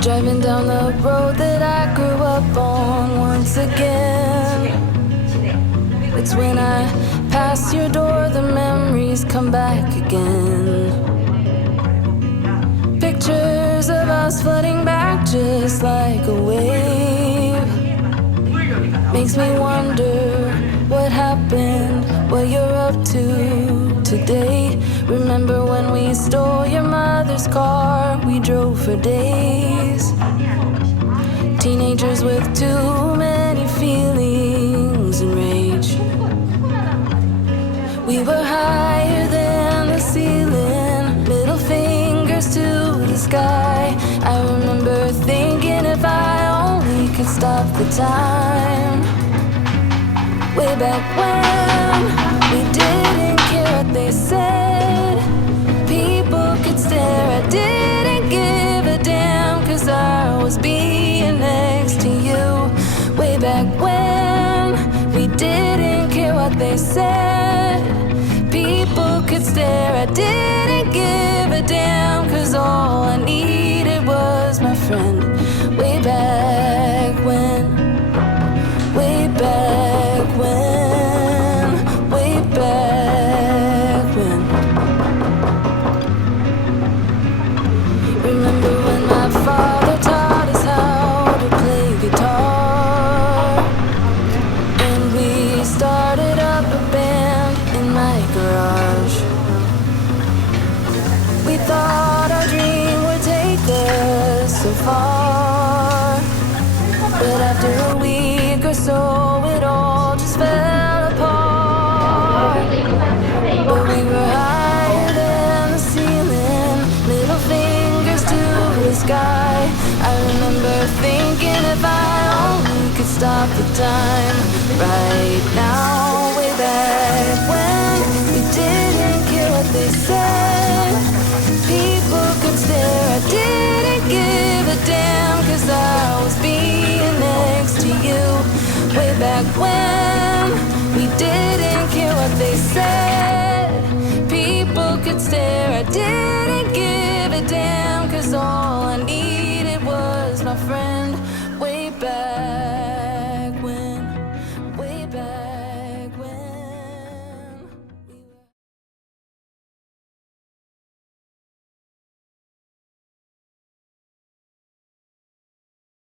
Driving down the road that I grew up on once again. It's when I pass your door, the memories come back again. Pictures of us flooding back just like a wave. Makes me wonder what happened, what you're up to today. Remember when we stole your mother's car, we drove for days. Teenagers with too many feelings and rage. We were higher than the ceiling, middle fingers to the sky. I remember thinking if I only could stop the time. Way back when we didn't care what they said. People could stare, I didn't give a damn, 'cause I was being next to you. Way back when we didn't care what they said. People could stare, I didn't give a damn, 'cause all I needed was my friend. Way back when, way back when, way back when. Remember when my father taught us how to play guitar, and we started up a band in my garage. We thought our dream would take us so far, but after a week or so it all just fell apart. But we were higher than the ceiling, little fingers to the sky. I remember thinking if I only could stop the time right now. Way back when we didn't care what they said. People could stare, I didn't give a damn, 'cause I was being next to you. Way back when we didn't care what they said. People could stare, I